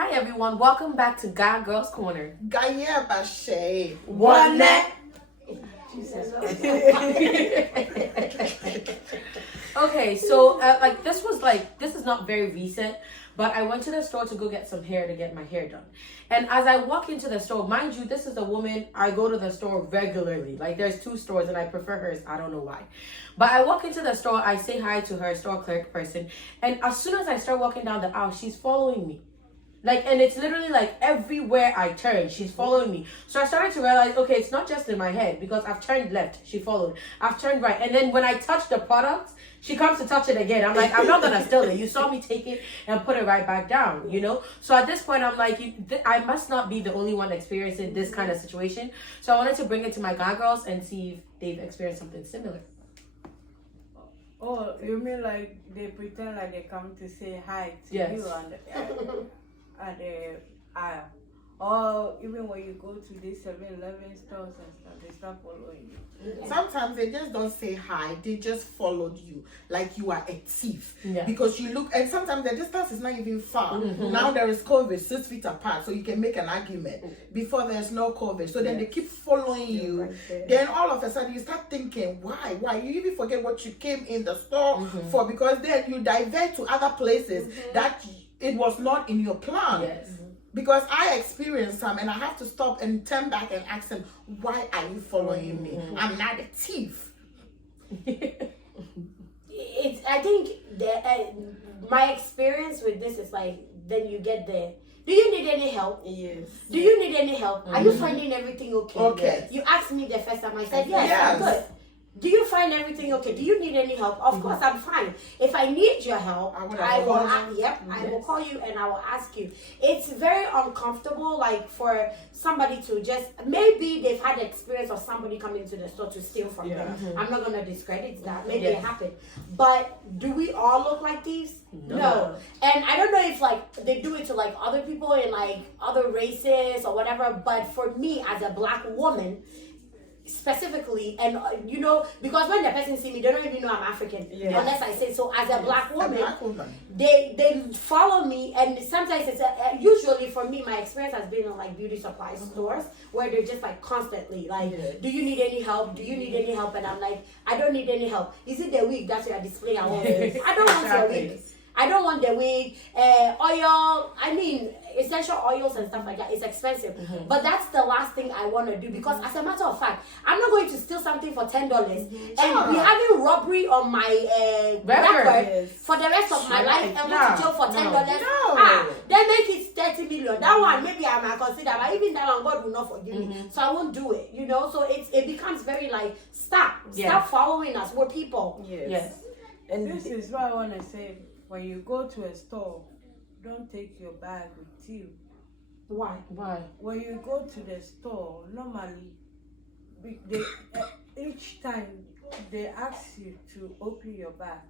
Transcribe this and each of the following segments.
Hi everyone, welcome back to God Girls Corner. Gaya Bashe. One neck. Jesus. Okay, so this is not very recent, but I went to the store to go get some hair to get my hair done. And as I walk into the store, mind you, this is a woman, I go to the store regularly. Like there's two stores and I prefer hers, I don't know why. But I walk into the store, I say hi to her, store clerk person, and as soon as I start walking down the aisle, she's following me. And it's literally like everywhere I turn, she's following me. So I started to realize, okay, it's not just in my head because I've turned left, she followed. I've turned right. And then when I touch the product, she comes to touch it again. I'm like, I'm not going to steal it. You saw me take it and put it right back down, you know? So at this point, I'm like, I must not be the only one experiencing this kind of situation. So I wanted to bring it to my God girls and see if they've experienced something similar. Oh, you mean like they pretend like they come to say hi to Yes. you at the aisle? Or even when you go to these 7-Eleven stores and stuff, they start following you. Sometimes they just don't say hi, they just followed you like you are a thief. Yeah. Because you look, and sometimes the distance is not even far. Mm-hmm. Now there is COVID 6 feet apart, so you can make an argument. Before there's no COVID, so then they keep following you. right there. Then all of a sudden you start thinking, why? You even forget what you came in the store for, because then you divert to other places that it was not in your plan. Yes. Because I experienced some and I have to stop and turn back and ask them, why are you following me? I'm not a thief. I think my experience with this is like, then you get there. Do you need any help? Yes. Do you need any help? Are you finding everything okay? Okay. You asked me the first time. I said, yes, Yes. I'm good. Do you find everything okay? Do you need any help? Of course, I'm fine. If I need your help, I will call you and I will ask you. It's very uncomfortable, like for somebody to just, maybe they've had the experience of somebody coming to the store to steal from them. I'm not going to discredit that. Maybe it happened. But do we all look like thieves? No. And I don't know if like they do it to like other people in like other races or whatever, but for me as a black woman, specifically, and you know, because when the person see me, they don't even know I'm African unless I say so. As a black woman, they follow me, and sometimes it's usually for me, my experience has been in like beauty supply stores where they're just like constantly like, do you need any help? Do you need any help? And I'm like, I don't need any help. Is it the wig that you are displaying? I don't want your wig. I don't want the wig, oil, I mean, essential oils and stuff like that. It's expensive. But that's the last thing I want to do, because as a matter of fact, I'm not going to steal something for $10 and be having robbery on my record for the rest of my life and go to jail for $10. Then make it 30 million. That one, maybe I might consider, but even that one, God will not forgive me. So I won't do it, you know? So it becomes very like, stop following us. We're people. Yes. And this is what I want to say. When you go to a store, don't take your bag with you. Why? When you go to the store, normally, each time they ask you to open your bag.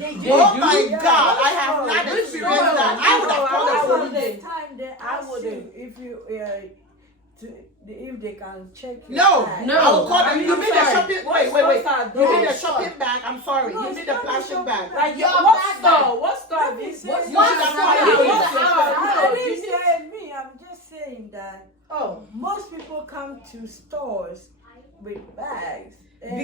Oh my God! I have not experienced that. I would have followed the time they ask you if you if they can check your bag. No. I will call them. You mean the shopping? Wait. You mean the shopping bag? I'm sorry. You mean the plastic bag? Like what store? What store? I didn't say me. I'm just saying that. Oh, most people come to stores with bags and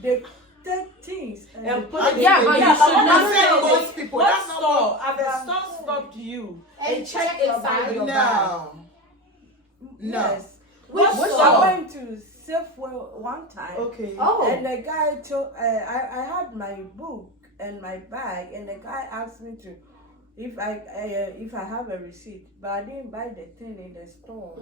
they take things and put it. Yeah, but you should not say most people. What That's not store? Have the store stopped you and check inside your bag? No. Yes. Which I store? went to Safeway one time. Okay. Oh. And the guy told, I had my book and my bag, and the guy asked me to, if I have a receipt, but I didn't buy the thing in the store.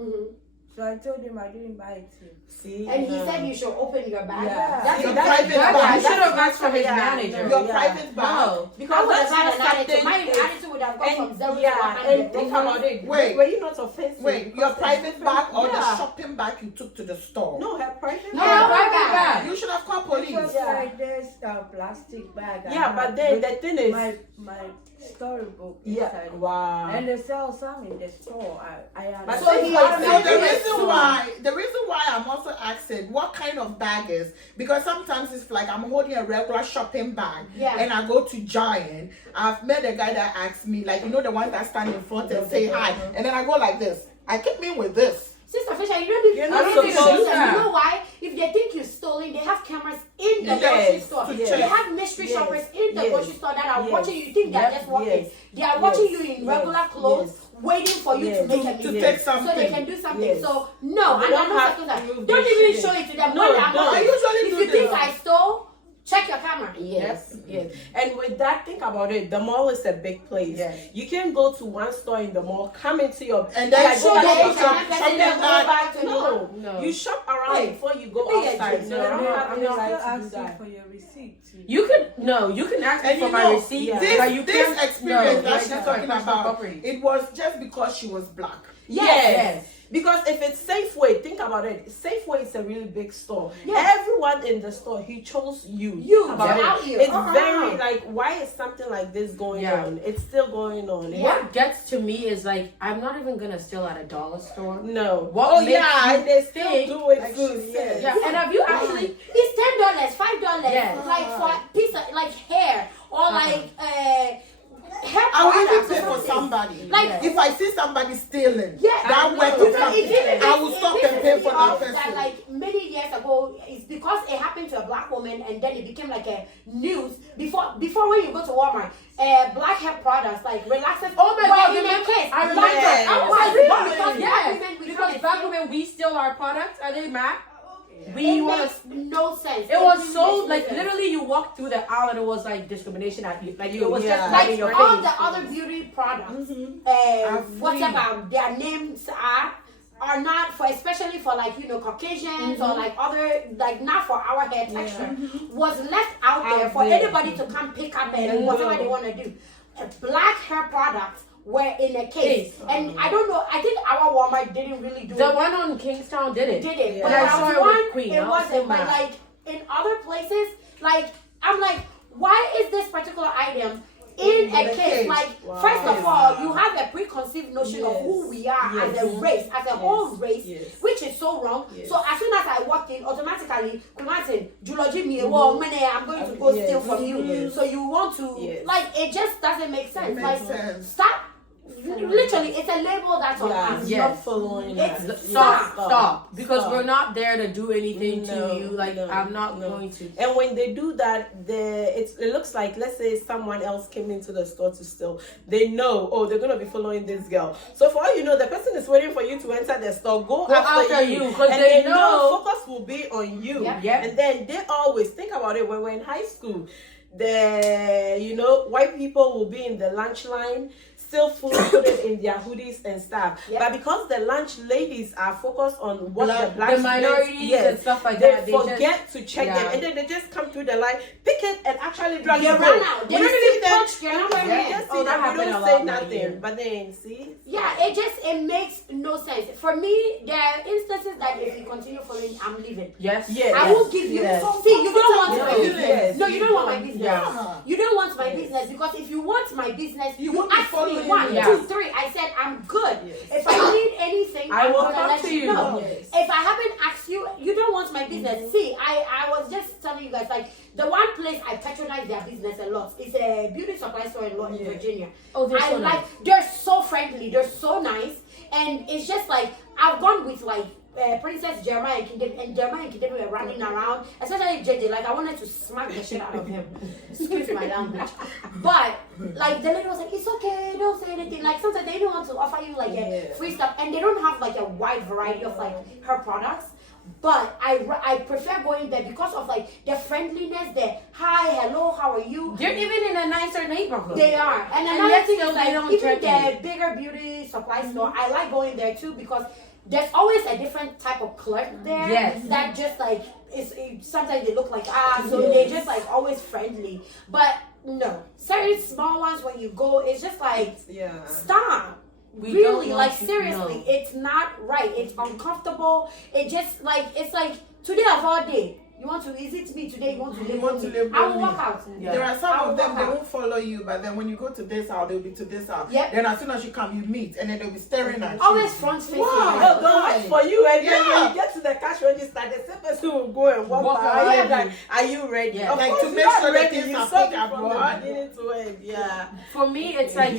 So I told him I didn't buy it too. See? And he said you should open your bag. Yeah. That's Your a private bag. You should have asked for his manager. Your private bag. No. Because I would have had an attitude. something My is- attitude would have gone from 0 to And 100. think about it. Wait. Were you not offensive? Wait, your private bag or the Yeah. shopping bag you took to the store? No, her private No, bag. private bag. You should have called Because police. like there's plastic bag. Yeah, but then the thing is, my storybook. yeah, inside. wow. And they sell some in the store. I But So, so the reason why I'm also asking what kind of bag is, because sometimes it's like I'm holding a regular shopping bag, Yeah. and I go to Giant. I've met a guy that asks me, like, you know, the ones that stand in front and say hi, and then I go like this. I came in with this. Sister Fisher, you don't need You're to not do supposed to. that. You know why? If they think you're stolen, they have cameras in the Yes, grocery store. yes. They have mystery Yes, shoppers in the yes, grocery store that are yes. watching you. You think they're Yep, just walking. yes, They are watching you yes, in yes, regular clothes, yes. waiting for you Yes. to make a To mistake. take So something. they can do something. Yes. So no, They and don't I'm not have saying that. to- Don't they even shouldn't. show it to them. No, When I'm don't. not- I usually if do you think this. I stole, check your camera. Yes, yes. And with that, think about it. The mall is a big place. Yes. You can go to one store in the mall, come into your And then like, show go them back your to shop- shop, shopping and then go bag. back to No. You shop around Wait, before you go let me outside. get So you. they don't have I'm any still right to do asking that. for your receipt. You can ask me And for you my know, receipt, yeah. but you this can't. experience no, that like, she's that's my talking personal about, property. it was just because she was black. Yes. Because if it's Safeway, think about it. Safeway is a really big store. Yeah. Everyone in the store, he chose you. You, Think about you're it. out here. It's Uh-uh. very like, why is something like this going Yeah. on? It's still going on. What gets to me is like I'm not even gonna steal at a dollar store. No. What oh makes yeah, you and they still think- do it Like good. she Yes. said. Yeah, and have you actually? It's $10, $5, Yes. like for a piece of like hair or like hair I will even products pay or for something. somebody. Like- if I see somebody stealing, Yeah, that I worth know. of something, It I will stop and pay for that that person. like many years ago, it's because it happened to a black woman and then it became like a news. Before when you go to Walmart, black hair products like relaxers. Oh my were God! in a Remember? case. I remember. Yes. I was Why? like, Because really? black Yes. women, we Because can't black steal. women, we steal our products. Are they mad? It We want makes to. no sense. It was really so makes no like sense. literally you walk through the aisle and it was like discrimination at you. Like it was Yeah. just Like like your all face. the other beauty products, Agree. whatever their names are not for, especially for like Caucasians or like other, like not for our hair texture, was left out there for there. anybody to come pick up and And whatever go. they want to do. Black hair products were in a case, and I don't know. I think our Walmart didn't really do The it. one on Kingstown did it. Did it? Yeah. But And I there saw was it with one. Queen. It I was so wasn't. But mad. like in other places, like I'm like, why is this particular item in a case? Like Wow. first of all, you have a preconceived notion of Yes. who we are Yes. as a race, as a whole race, Yes. which is so wrong. Yes. So as soon as I walked in, automatically, Martin, I'm going to go Yes. steal from you. Yes. So you want to Yes. like it just doesn't make sense. It makes Like sense. stop. Literally, it's a label that's on Yeah, us. Yes. not following It's- that. Stop. Because Stop. we're not there to do anything No, to you. Like no, I'm not no. going to. And when they do that, it looks like, let's say someone else came into the store to steal. They know, oh, they're gonna be following this girl. So for all you know, the person is waiting for you to enter the store. Go after you, because and they they know. focus will be on you. Yeah. Yeah. And then they always think about it when we're in high school. White people will be in the lunch line, still fully put it in their hoodies and stuff. Yep. But because the lunch ladies are focused on what Black- the black The minorities students, and stuff like they that. They forget to check yeah. them, and then they just come through the line, pick it, and actually drag They it. run out. They We don't see even them, punch their number we in. just Oh, see that them, we happened a don't lot say my nothing. year. But then, see? Yeah, it makes no sense. For me, there are instances that if you continue following, I'm leaving. Yes. Yes. I will give you. Yes. See, you don't want my Yes. business. Yes. No, you don't want my business. Yeah. You don't want my business because if you want my business, You you won't be ask me following 1, me. 2, 3. I said I'm good. Yes. If I need anything, I I'm will gonna come let to you you. know. Yes. If I haven't asked you, you don't want my business. See, I was just telling you guys, like the one place I patronize their business a lot is a beauty supply store in Lawton, Virginia. Oh, they're I so like nice. they're so friendly, they're so nice, and it's just like I've gone with like Princess Jeremiah and King and Jeremiah and King were running around, especially JJ. Like I wanted to smack the shit out of him, excuse my language. But like the lady was like, "It's okay, don't say anything." Like sometimes they don't want to offer you like a free stuff, and they don't have like a wide variety of like her products. But I prefer going there because of like the friendliness, the hi, hello, how are you? They're even in a nicer neighborhood. They are. And And another yet thing still is they like don't even check the bigger beauty supply store, I like going there too because there's always a different type of clerk there. Yes. That just like sometimes they look like so they're just like always friendly. But no, certain small ones when you go, it's just like Yeah. stop. We Really, don't like want to seriously, know. it's not right. It's uncomfortable. It just like it's like today of all day. You want to, is it me today? You want to You live want with to me? live I with will me. walk out. Yeah. There are some I will of them, walk they out. won't follow you, but then when you go to this house, they'll be to this house. Yep. Then as soon as you come, you meet, and then they'll be staring at you. Always front facing. Wow. Oh, don't wait for you, and then Yeah. when you get to the cash register, the same person will go and walk by. around Yeah, you. like, are you ready? Yeah. Of Like, course, to you make are sure that ready. things You are saw picked me up, from the what? beginning to end. Yeah. For me, it's like,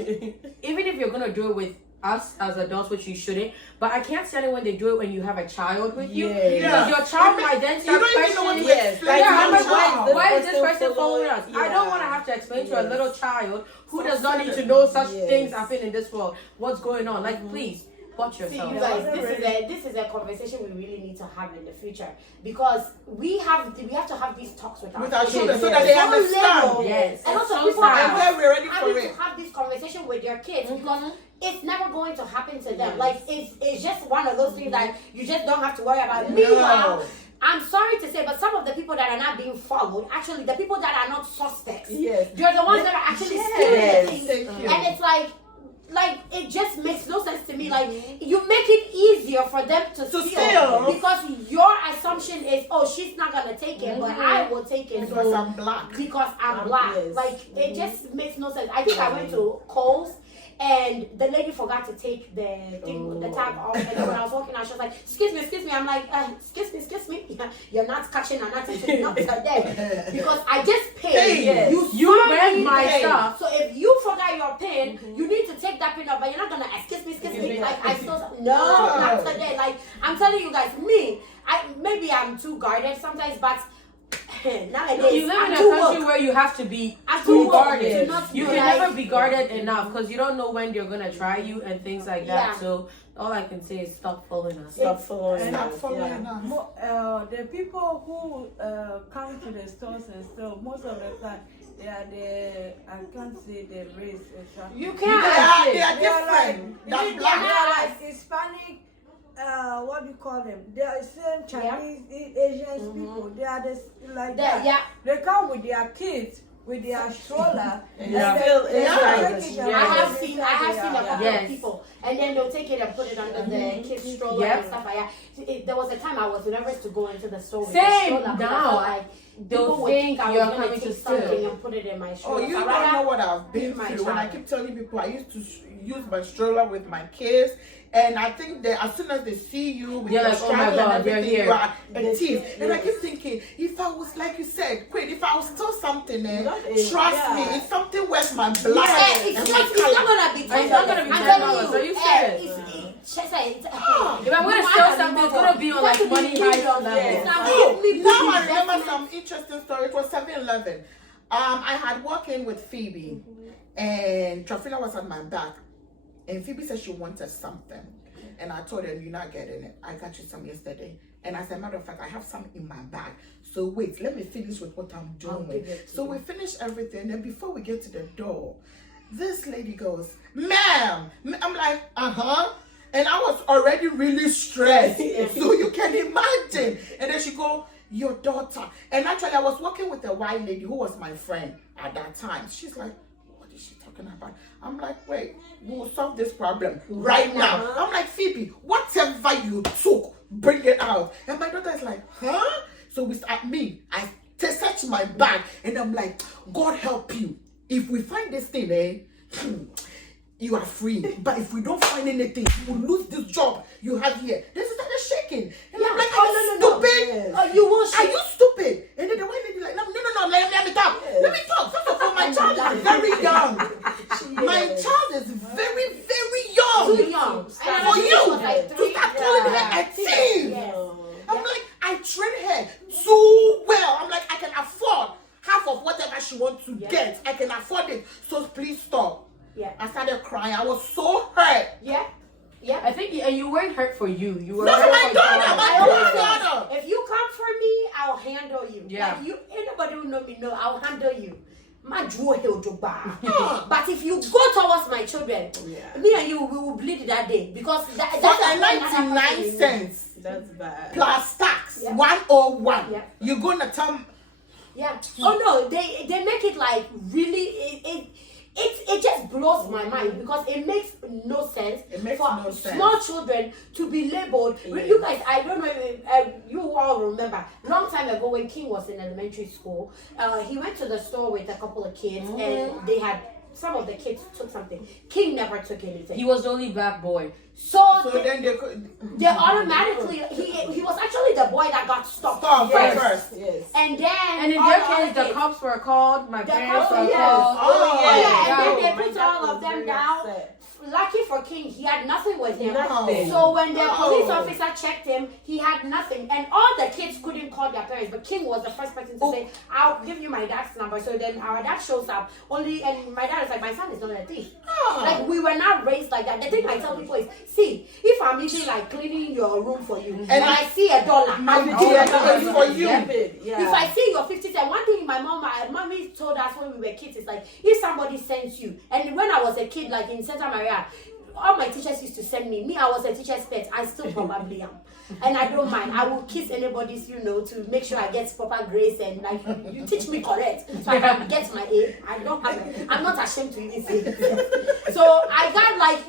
even if you're gonna do it with us as adults, which you shouldn't, but I can't stand it when they do it when you have a child with you. Yeah. Because your child might then You start don't even know what to questioning. Yes, explain like, to Yeah, I'm your like, child. why is this person following us? I don't Yeah. want to have to explain to a Yes. little child who So does not need to sad. know such Yes. things happen in this world. What's going on? Like, please, watch See, yourself. you guys, this is a conversation we really need to have in the future, because we have to have these talks with With our our children, so that From they little. understand. Yes, And it's also so people sad. And then we're ready for having it. to have this conversation with their kids, because it's never going to happen to them. Yes. Like it's just one of those things that you just don't have to worry about. No. Meanwhile, I'm sorry to say, but some of the people that are not being followed, actually the people that are not suspects, Yes. they're the ones that are actually Yes. stealing the Thank things. you. And it's like it just makes no sense to me. Like, you make it easier for them to steal, because your assumption is, oh, she's not gonna take it, but I will take it Because I'm black. because I'm black. Yes. Like, it just makes no sense. I think I went to Kohl's and the lady forgot to take the thing, the tag off. And then when I was walking out, she was like, excuse me. I'm like, excuse me. You're not catching or not taking not today. Because I just paid. Hey, You saw read me my pay. stuff. So if you forgot your pin, you need to take that pin off, but you're not gonna excuse me. Like, I still not today. Like, I'm telling you guys, maybe I'm too guarded sometimes, but nowadays You live I'm in a too country woke. where you have to be I'm too too guarded. woke to You not can like- never be guarded enough because you don't know when they're gonna try you and things like that. Yeah. So all I can say is stop following us. Stop following Stop us. following Yeah. us. The people who come to the stores and stuff, most of the time, they are I can't say the race. You They can't. are They are different. like, That's they black. are like Hispanic. What do you call them? They are same Chinese, Asian people. They are like that. Yeah. They come with their kids, with their stroller. Yeah. and Still they inside. take it Yeah. and I have put it seen inside a their- couple Yes. of people, and then they'll take it and put it under the kids' stroller Yep. and stuff like that. There was a time I was nervous to go into the store with Same. the stroller, because I Now, felt like they'll people would think I was you're gonna coming to take something steal. and put it in my Oh, stroller. you I'd don't rather know what I've been leave my through. When I child. keep telling people, I used to use my stroller with my kids, and I think that as soon as they see you with They're your like, oh my struggle God, and they're everything, here. you are a thief. And I keep thinking, if I was like you said, Queen, if I was still something, That is- trust yeah. me, it's something worth my blood. Yeah, and it's my not color. gonna be $10. It's not gonna be I'm $10. telling Are you eh, serious? If If I'm gonna steal something, it's gonna be on like money heist level. Now I remember some interesting story. It was 7-Eleven. I had walked in with Phoebe, and Trafina was at my back, and Phoebe said she wanted something, and I told her, "You're not getting it. I got you some yesterday." And as a matter of fact, I have some in my bag. So wait, let me finish with what I'm doing. So we finished everything, and before we get to the door, this lady goes, "Ma'am," I'm like, "Uh-huh." And I was already really stressed. So you can imagine. And then she go, "Your daughter." And actually I was working with a white lady who was my friend at that time. She's like, "What is she talking about?" I'm like, "Wait, we'll solve this problem right now." I'm like, "Phoebe, whatever you took, bring it out." And my daughter is like, "Huh?" So we start I search my bag, and I'm like, "God help you. If we find this thing, you are free. But if we don't find anything, you will lose this job you have here." Then she started shaking. And I'm like, "Are you stupid? You will Are you stupid?" And then the white lady like, no, let me talk. Let me talk. First of all, my child is very young. My child is very, very young. too young. For you to start calling her a thief. Yes. I'm like, I train her too well. I'm like, I can afford half of whatever she wants to get. I can afford it. So please stop. Yeah. I started crying. I was so hurt. Yeah. Yeah. I think, and you weren't hurt for you. You were No, hurt my for daughter, Donna. my I always poor say, daughter. if you come for me, I'll handle you. Yeah. Like, anybody who know me know I'll handle you. My jewel he'll do bad. But if you go towards my children, me and you we will bleed that day, because that's For 99 cents That's bad. plus tax, Yeah. 101. Yeah. You're gonna tell me. Yeah. Oh no, they make it like really it just blows my mind because it makes no sense for small children to be labeled. You guys, I don't know if you all remember, long time ago when King was in elementary school, he went to the store with a couple of kids and they had, some of the kids took something. King never took anything. He was the only black boy. So then they automatically, he was actually the boy that got stopped first. Yes. And then, And in their case, the cops were called. My parents were called. And then they put all of them down. Lucky for King, he had nothing with him. Nothing. So when the police officer checked him, he had nothing. And all the kids couldn't call their parents, but King was the first person to say, I'll give you my dad's number. So then our dad shows up. And my dad is like, my son is not a thief. Like, we were not raised like that. The thing I tell people is, see, if I'm even like cleaning your room for you, and I see $1, I'll do it for you. If I see your 50 cents, one thing my mommy told us when we were kids is like, if somebody sends you, and when I was a kid, like in Santa Maria, all my teachers used to send me. I was a teacher's pet. I still probably am. And I don't mind. I will kiss anybody's, to make sure I get proper grades and like you teach me correct so I can get my A. I'm not ashamed to even say it. So I got like,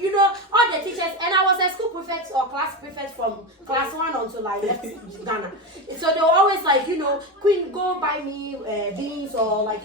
all the teachers, and I was a school prefect or class prefect from class 1 until I left Ghana. So they were always like, Queen, go buy me beans or like,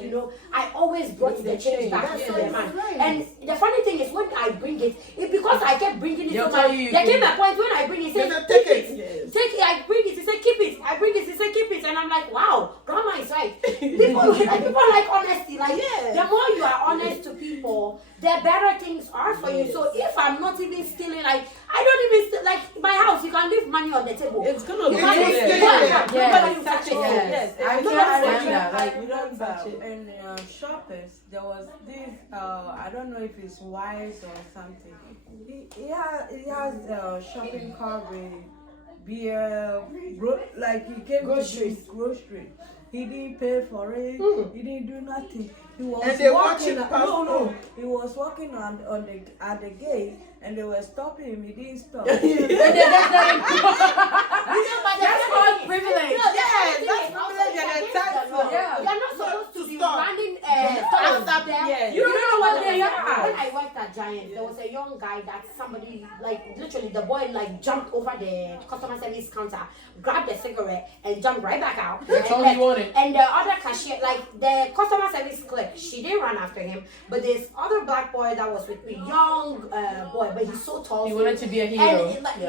I always brought the change back to the man. Right. And the funny thing is when I bring it, because I kept bringing it to my, there came a point when I bring it, say, take it. Yes. Take it, I bring it, he said, keep it. I bring it, he said, keep it. And I'm like, wow, grandma is right. People like honesty. Like, the more you are honest to people, the better things are for you. So if I'm not even stealing, like, I don't even steal, like, my house, you can leave money on the table. It's going to be Yes. touch it. Yes. I can understand that. Like, in Shoppers, there was this, I don't know if it's Wise or something. He has a shopping cart with beer, like he came to grocery. He didn't pay for it. He didn't do nothing. He was walking. He was walking at the gate, and they were stopping him. He didn't stop. That's called privilege. Yes, that's privilege and entitlement. You're not supposed to be running after them. Yes. You don't know what they are. When I worked at Giant, there was a young guy that somebody, like, literally, the boy, like, jumped over the customer service counter, grabbed a cigarette, and jumped right back out. That's all he wanted. And the other cashier, like, the customer service clerk, she didn't run after him, but this other black boy that was with me, young boy, but he's so tall. He wanted to be a hero. And, like,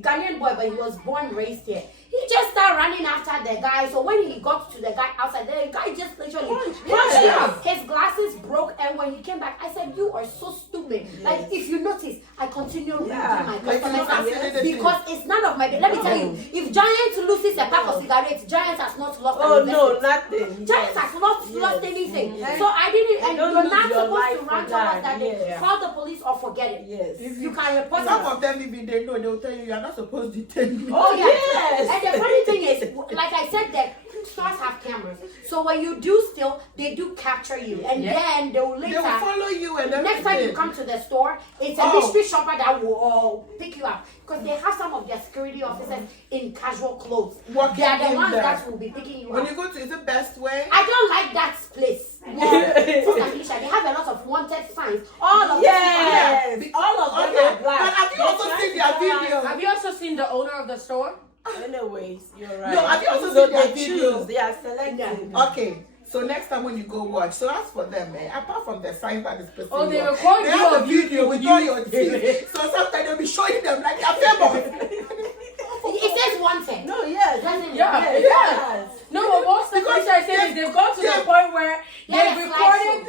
Ghanaian boy, but he was born, raised here. He just started running after the guy. So when he got to the guy outside, the guy just literally punched him. His glasses broke, and when he came back, I said, "You are so stupid." Yes. Like, if you notice, I continue reading my customer service because it's none of my. Let me tell you, if Giant loses a pack of cigarettes, Giant has not lost. Nothing. Giant has not lost anything. So I didn't. And you're not supposed to run towards that. Call the police or forget it. Yes. If you can report. Some of them even they know, they'll tell you are not supposed to tell me. Oh yes. And the funny thing is, like I said, that stores have cameras. So when you do steal, they do capture you, and then they will later. They will follow you, and next time you come to the store, it's a mystery shopper that will pick you up because they have some of their security officers in casual clothes. They are the ones that will be picking you up. When you go to, is it Best Way? I don't like that place. Sister Felicia, they have a lot of wanted signs. All of them. All of them are black. But have you also seen their video? Have you also seen the owner of the store? Anyways, you're right. No, have you also so seen their they video? choose, they are selecting. Okay. So next time when you go watch, so as for them, apart from the signs that is specific, they record they you have a on video with all your YouTube. teeth. So sometimes they'll be showing them like they're famous. It says wanted. No, yes. Yeah. No, but most of the things I say is they've gone to the point where they've recorded.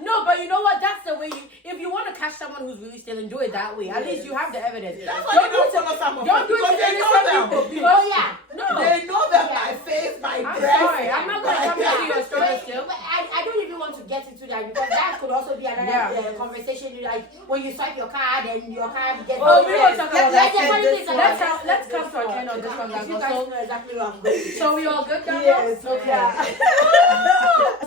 No, but you know what? That's the way if you want to catch someone who's really stealing, do it that way. At least you have the evidence. That's why you don't follow some of them. Don't do it to they know them. No. They know them by face, by I'm dress. sorry. I'm not going to come to your store still. But I don't even want to get into that because that could also be another conversation. Like when you swipe your card and your card gets. Oh, we don't talk about that. Let's Let's come to an end on this one, guys. You guys know exactly where I'm going. So we all good, guys? Yes.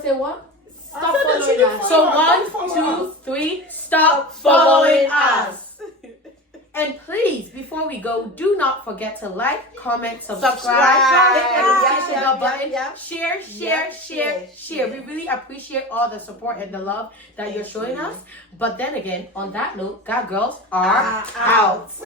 Say what? Stop following us. So 1, 2, 3. Stop following us. And please, before we go, do not forget to like, comment, subscribe, and bell button. Yeah. Share. Share. We really appreciate all the support and the love that you're showing us. But then again, on that note, God girls are out.